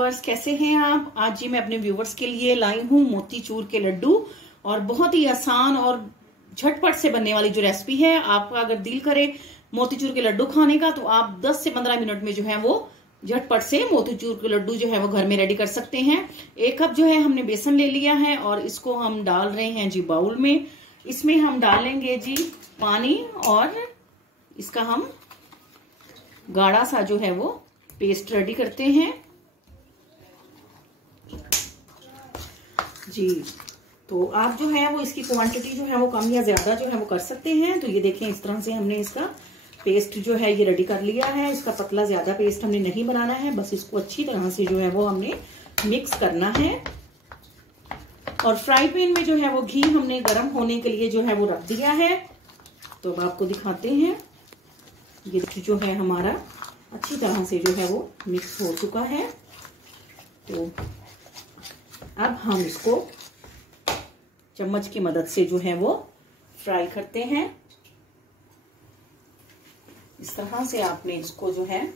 Viewers, कैसे हैं आप। आज जी मैं अपने व्यूवर्स के लिए लाई हूँ मोतीचूर के लड्डू, और बहुत ही आसान और झटपट से बनने वाली जो रेसिपी है। आपका अगर दिल करे मोतीचूर के लड्डू खाने का तो आप 10 से 15 मिनट में जो है वो झटपट से मोतीचूर के लड्डू जो है वो घर में रेडी कर सकते हैं। 1 कप जो है हमने बेसन ले लिया है और इसको हम डाल रहे हैं जी बाउल में। इसमें हम डालेंगे जी पानी और इसका हम गाढ़ा सा जो है वो पेस्ट रेडी करते हैं जी। तो आप जो है वो इसकी क्वांटिटी जो है वो कम या ज्यादा जो है वो कर सकते हैं। तो ये देखें, इस तरह से हमने इसका पेस्ट जो है ये रेडी कर लिया है। इसका पतला ज्यादा पेस्ट हमने नहीं बनाना है, बस इसको अच्छी तरह से जो है वो हमने मिक्स करना है। और फ्राई पैन में जो है वो घी हमने गर्म होने के लिए जो है वो रख दिया है। तो अब आपको दिखाते हैं, ये जो है हमारा अच्छी तरह से जो है वो मिक्स हो चुका है। तो अब हम इसको चम्मच की मदद से जो है वो फ्राई करते हैं। इस तरह से आपने इसको जो है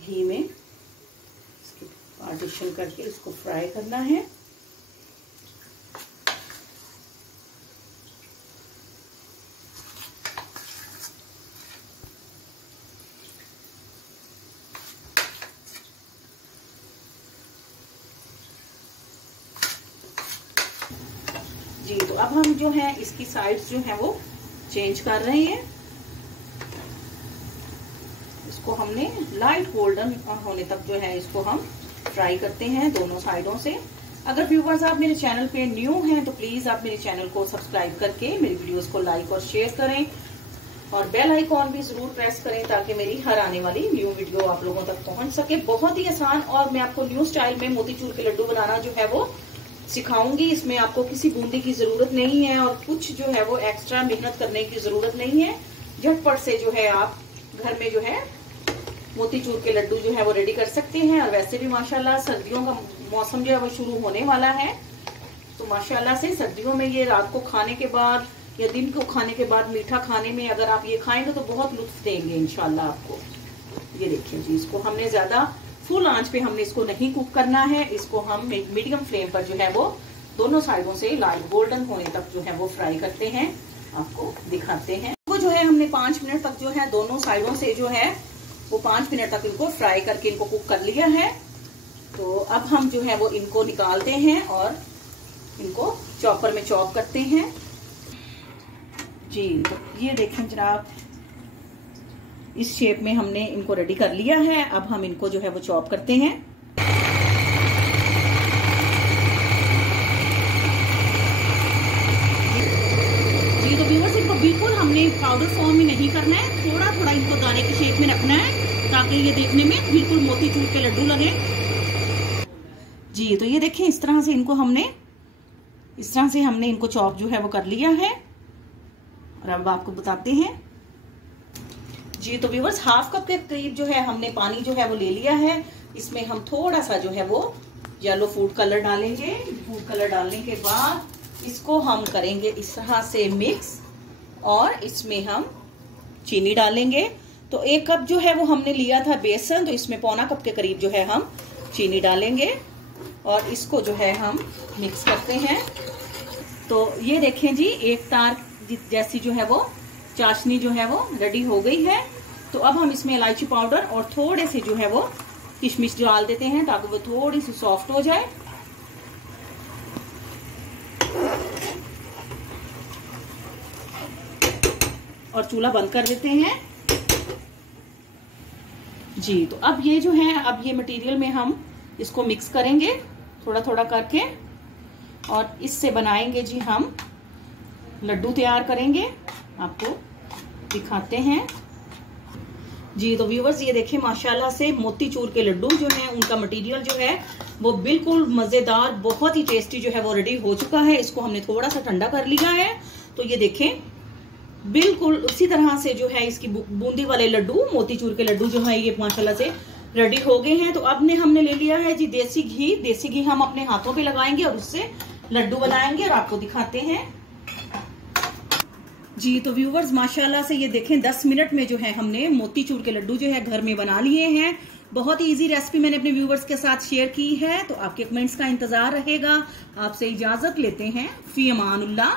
घी में पार्टीशन करके इसको फ्राई करना है। जी, तो अब हम जो है इसकी साइड्स जो है वो चेंज कर रहे हैं। इसको हमने लाइट गोल्डन होने तक जो है इसको हम फ्राई करते हैं दोनों साइडों से। अगर व्यूवर्स आप मेरे चैनल पे न्यू हैं तो प्लीज आप मेरे चैनल को सब्सक्राइब करके मेरी वीडियोस को लाइक और शेयर करें और बेल आइकॉन भी जरूर प्रेस करें ताकि मेरी हर आने वाली न्यू वीडियो आप लोगों तक पहुंच सके। बहुत ही आसान, और मैं आपको न्यू स्टाइल में मोतीचूर के लड्डू बनाना जो है वो सिखाऊंगी। इसमें आपको किसी बूंदी की जरूरत नहीं है और कुछ जो है वो एक्स्ट्रा मेहनत करने की जरूरत नहीं है। झटपट से जो है आप घर में जो है मोतीचूर के लड्डू जो है वो रेडी कर सकते हैं। और वैसे भी माशाल्लाह सर्दियों का मौसम जो है वो शुरू होने वाला है, तो माशाल्लाह से सर्दियों में ये रात को खाने के बाद या दिन को खाने के बाद मीठा खाने में अगर आप ये खाएंगे तो बहुत लुत्फ देंगे इंशाल्लाह आपको। ये देखिए जी, इसको हमने ज्यादा फुल आंच पे हमने इसको नहीं कुक करना है। इसको हम मीडियम फ्लेम पर जो है वो दोनों साइडों से लाइट गोल्डन होने तक जो है वो फ्राई करते हैं। आपको दिखाते हैं। वो जो है हमने 5 मिनट तक जो है दोनों साइडों से जो है वो 5 मिनट तक इनको फ्राई करके इनको कुक कर लिया है। तो अब हम जो है वो इनको निकालते हैं और इनको चॉपर में चॉप करते हैं जी। तो ये देखें जनाब, इस शेप में हमने इनको रेडी कर लिया है। अब हम इनको जो है वो चॉप करते हैं। जी, तो व्यूअर्स इनको बिल्कुल हमने पाउडर फॉर्म में नहीं करना है, थोड़ा थोड़ा इनको दाने के शेप में रखना है ताकि ये देखने में बिल्कुल मोतीचूर के लड्डू लगे जी। तो ये देखें, इस तरह से इनको चॉप जो है वो कर लिया है। और अब आपको बताते हैं जी। तो व्यूअर्स 1/2 कप के करीब जो है हमने पानी जो है वो ले लिया है। इसमें हम थोड़ा सा जो है वो येलो फूड कलर डालेंगे। फूड कलर डालने के बाद इसको हम करेंगे इस तरह से मिक्स, और इसमें हम चीनी डालेंगे। तो 1 कप जो है वो हमने लिया था बेसन, तो इसमें 1/4 कप के करीब जो है हम चीनी डालेंगे और इसको जो है हम मिक्स करते हैं। तो ये देखें जी, एक तार जैसी जो है वो चाशनी जो है वो रेडी हो गई है। तो अब हम इसमें इलायची पाउडर और थोड़े से जो है वो किशमिश डाल देते हैं ताकि वो थोड़ी सी सॉफ्ट हो जाए। और चूल्हा बंद कर देते हैं जी। तो अब ये जो है, अब ये मटेरियल में हम इसको मिक्स करेंगे थोड़ा थोड़ा करके, और इससे बनाएंगे जी हम लड्डू तैयार करेंगे। आपको दिखाते हैं जी। तो व्यूवर्स ये देखें, माशाल्लाह से मोतीचूर के लड्डू जो हैं उनका मटेरियल जो है वो बिल्कुल मजेदार, बहुत ही टेस्टी जो है वो रेडी हो चुका है। इसको हमने थोड़ा सा ठंडा कर लिया है। तो ये देखें, बिल्कुल उसी तरह से जो है इसकी बूंदी वाले लड्डू, मोतीचूर के लड्डू जो है ये माशाल्लाह से रेडी हो गए हैं। तो अब हमने ले लिया है जी देसी घी। देसी घी हम अपने हाथों पे लगाएंगे और उससे लड्डू बनाएंगे और आपको दिखाते हैं जी तो व्यूवर्स माशाल्लाह से ये देखें 10 मिनट में जो है हमने मोतीचूर के लड्डू जो है घर में बना लिए हैं। बहुत ही इजी रेसिपी मैंने अपने व्यूवर्स के साथ शेयर की है, तो आपके कमेंट्स का इंतजार रहेगा। आपसे इजाजत लेते हैं, फी अमानुल्लाह।